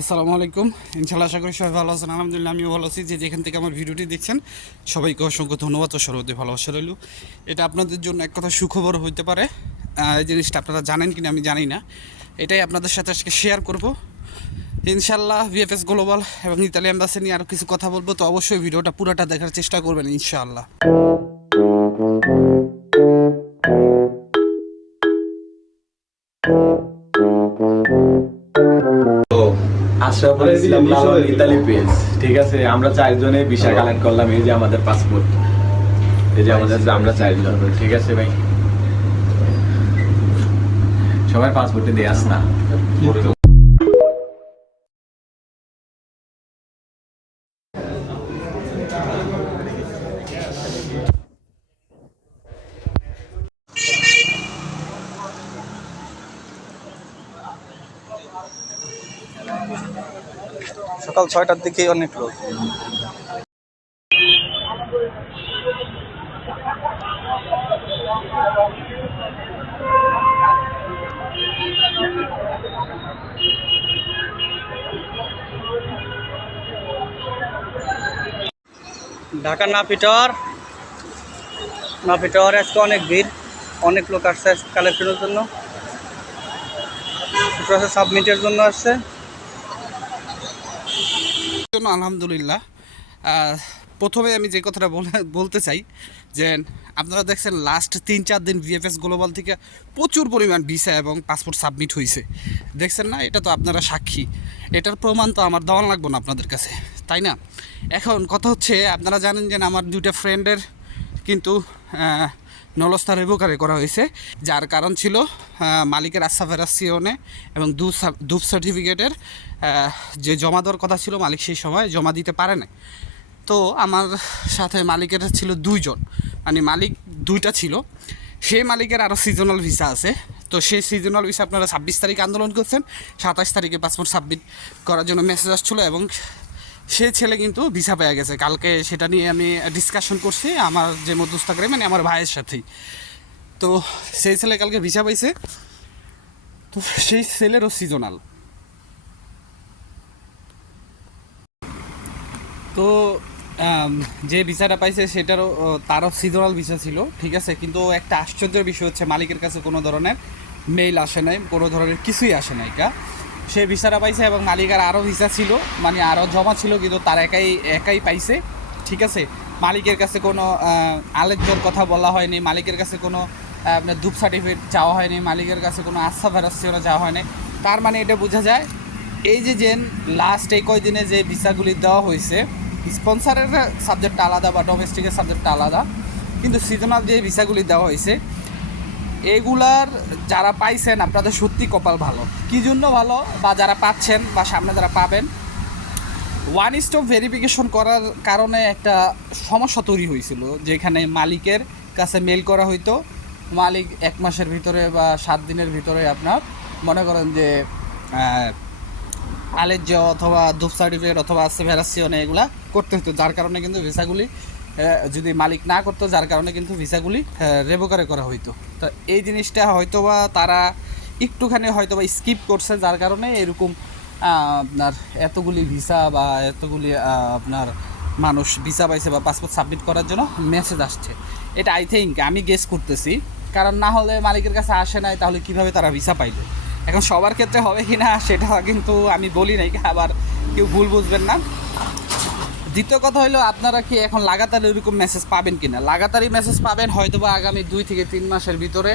আসসালামু আলাইকুম। ইনশাআল্লাহ আশা করি সবাই ভালো আছেন। আলহামদুলিল্লাহ আমিও ভালো আছি। যে যেখান থেকে আমার ভিডিওটি দেখছেন সবাইকে অসংখ্য ধন্যবাদ ও সর্বদা ভালোবাসা রইল। এটা আপনাদের জন্য এক কথা সুখবর হইতে পারে। এই জিনিসটা আপনারা জানেন কিনা আমি জানি না, এটাই আপনাদের সাথে আজকে শেয়ার করব। ইনশাআল্লাহ ভিএফএস গ্লোবাল এবং ইতালি এম্বাসি নিয়ে আরও কিছু কথা বলবো, তো অবশ্যই ভিডিওটা পুরোটা দেখার চেষ্টা করবেন ইনশাআল্লাহ। আশরাফুল ইসলাম লালন ইতালি পেজ। ঠিক আছে, আমরা চারজনে ভিসা কালেক্ট করলাম। এই যে আমাদের পাসপোর্ট, এই যে আমাদের আমরা চারজন। ঠিক আছে ভাই, সবাই পাসপোর্টে দিয়ে আস না। সকাল 6টার দিকে অনেক লোক। ঢাকা নাফি টাওয়ার আজকে অনেক ভিড়, অনেক লোক আসছে কালেকশনের জন্য, সাবমিটের জন্য আসছে। আলহামদুলিল্লাহ। প্রথমে আমি যে কথাটা বলতে চাই যে আপনারা দেখছেন লাস্ট 3-4 দিন ভিএফএস গ্লোবাল থেকে প্রচুর পরিমাণ ভিসা এবং পাসপোর্ট সাবমিট হয়েছে, দেখছেন না? এটা তো আপনারা সাক্ষী, এটার প্রমাণ তো আমার দেওয়া লাগবে না আপনাদের কাছে, তাই না? এখন কথা হচ্ছে, আপনারা জানেন যে আমার দুইটা ফ্রেন্ডের কিন্তু নলস্তা রেভোকারে করা হয়েছে, যার কারণ ছিল মালিকের আসাফেরাসিওনে এবং দুপ সার্টিফিকেটের যে জমা দেওয়ার কথা ছিল, মালিক সেই সময় জমা দিতে পারে না। তো আমার সাথে মালিকের ছিল দুইজন, মানে মালিক দুইটা ছিল। সেই মালিকের আরও সিজনাল ভিসা আছে, তো সেই সিজনাল ভিসা আপনারা 26 তারিখে আন্দোলন করছেন, 27 তারিখে পাসপোর্ট সাবমিট করার জন্য মেসেজ আসছিলো এবং সে ছেলে কিন্তু ভিসা পেয়ে গেছে। কালকে সেটা নিয়ে আমি ডিসকাশন করছি আমার যে মধ্যস্থকারী, মানে আমার ভাইয়ের সাথেই। তো সেই ছেলে কালকে ভিসা পাইছে, তো সেই ছেলেরও সিজনাল। তো যে ভিসাটা পাইছে সেটারও তারও সিজনাল ভিসা ছিল, ঠিক আছে। কিন্তু একটা আশ্চর্যের বিষয় হচ্ছে মালিকের কাছে কোনো ধরনের মেইল আসে নাই, কোনো ধরনের কিছুই আসে নাই। সে ভিসাটা পাইছে এবং মালিকের আরও ভিসা ছিল, মানে আরও জমা ছিল, কিন্তু তার একাই পাইছে, ঠিক আছে। মালিকের কাছে কোনো আলেজ্জর কথা বলা হয়নি, মালিকের কাছে কোনো আপনার দুপ সার্টিফিকেট চাওয়া হয়নি, মালিকের কাছে কোনো আস্থা ফেরাচ্ছিও চাওয়া হয়নি। তার মানে এটা বোঝা যায় এই যে লাস্ট এই কয়দিনে যে ভিসাগুলি দেওয়া হয়েছে, স্পন্সারের সাবজেক্টটা আলাদা বা ডোমেস্টিকের সাবজেক্টটা আলাদা, কিন্তু সিজনাল যে ভিসাগুলি দেওয়া হয়েছে এগুলার যারা পাইছেন আপনাদের সত্যি কপাল ভালো। কী জন্য ভালো, বা যারা পাচ্ছেন বা সামনে যারা পাবেন, ওয়ান স্টপ ভেরিফিকেশন করার কারণে একটা সমস্যা তৈরি হয়েছিল, যেখানে মালিকের কাছে মেল করা হইতো, মালিক 1 মাসের ভিতরে বা 7 দিনের ভিতরে আপনার মনে করেন যে আলেজ্জ অথবা দুপ সার্টিফিকেট অথবা ভেরাসিওনে এগুলা করতে হতো, যার কারণে কিন্তু ভিসাগুলি যদি মালিক না করতো, যার কারণে কিন্তু ভিসাগুলি রেভোকারে করা হইতো। তো এই জিনিসটা হয়তোবা তারা একটুখানি হয়তোবা স্কিপ করছে, যার কারণে এরকম আপনার এতগুলি ভিসা বা এতগুলি আপনার মানুষ ভিসা পাইছে বা পাসপোর্ট সাবমিট করার জন্য মেসেজ আসছে। এটা আই থিঙ্ক আমি গেস করতেছি, কারণ না হলে মালিকের কাছে আসে নাই, তাহলে কিভাবে তারা ভিসা পাইবে। এখন সবার ক্ষেত্রে হবে কি না সেটা কিন্তু আমি বলি নাই, আবার কেউ ভুল বুঝবেন না। দ্বিতীয় কথা হলো, আপনারা কি এখন লাগাতার এরকম মেসেজ পাবেন কিনা? লাগাতারই মেসেজ পাবেন, হয়তোবা আগামী 2 থেকে 3 মাসের ভিতরে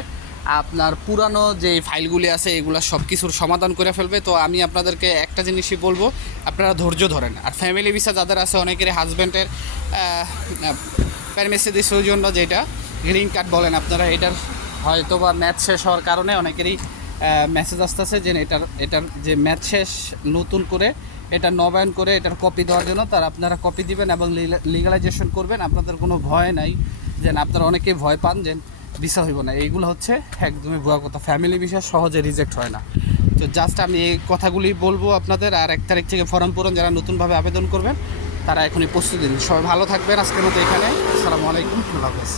আপনার পুরানো যে ফাইলগুলি আছে এগুলো সব কিছুর সমাধান করে ফেলবে। তো আমি আপনাদেরকে একটা জিনিসই বলবো, আপনারা ধৈর্য ধরেন। আর ফ্যামিলি ভিসা যাদের আছে, অনেকেরই হাজব্যান্ডের পারমিসিডিসের জন্য যেটা গ্রিন কার্ড বলেন আপনারা, এটার হয়তোবা ম্যাচ শেষ হওয়ার কারণে অনেকেরই মেসেজ আসতেছে যে এটার যে ম্যাচ শেষ, নতুন করে এটা নবায়ন করে এটার কপি দেওয়ার জন্য তার আপনারা কপি দিবেন এবং লিগালাইজেশন করবেন। আপনাদের কোনো ভয় নাই, যে আপনারা অনেকেই ভয় পান যে ভিসা হইব না, এইগুলো হচ্ছে একদমই ভুয়া কথা। ফ্যামিলি ভিসা সহজে রিজেক্ট হয় না। তো জাস্ট আমি এই কথাগুলি বলবো আপনাদের। আর 1 তারিখ থেকে ফর্ম পূরণ, যারা নতুনভাবে আবেদন করবেন তারা এখনই প্রস্তুতি নিন। সবাই ভালো থাকবেন। আজকের মতো এখানে। আসসালামু আলাইকুম, আল্লাহ হাফেজ।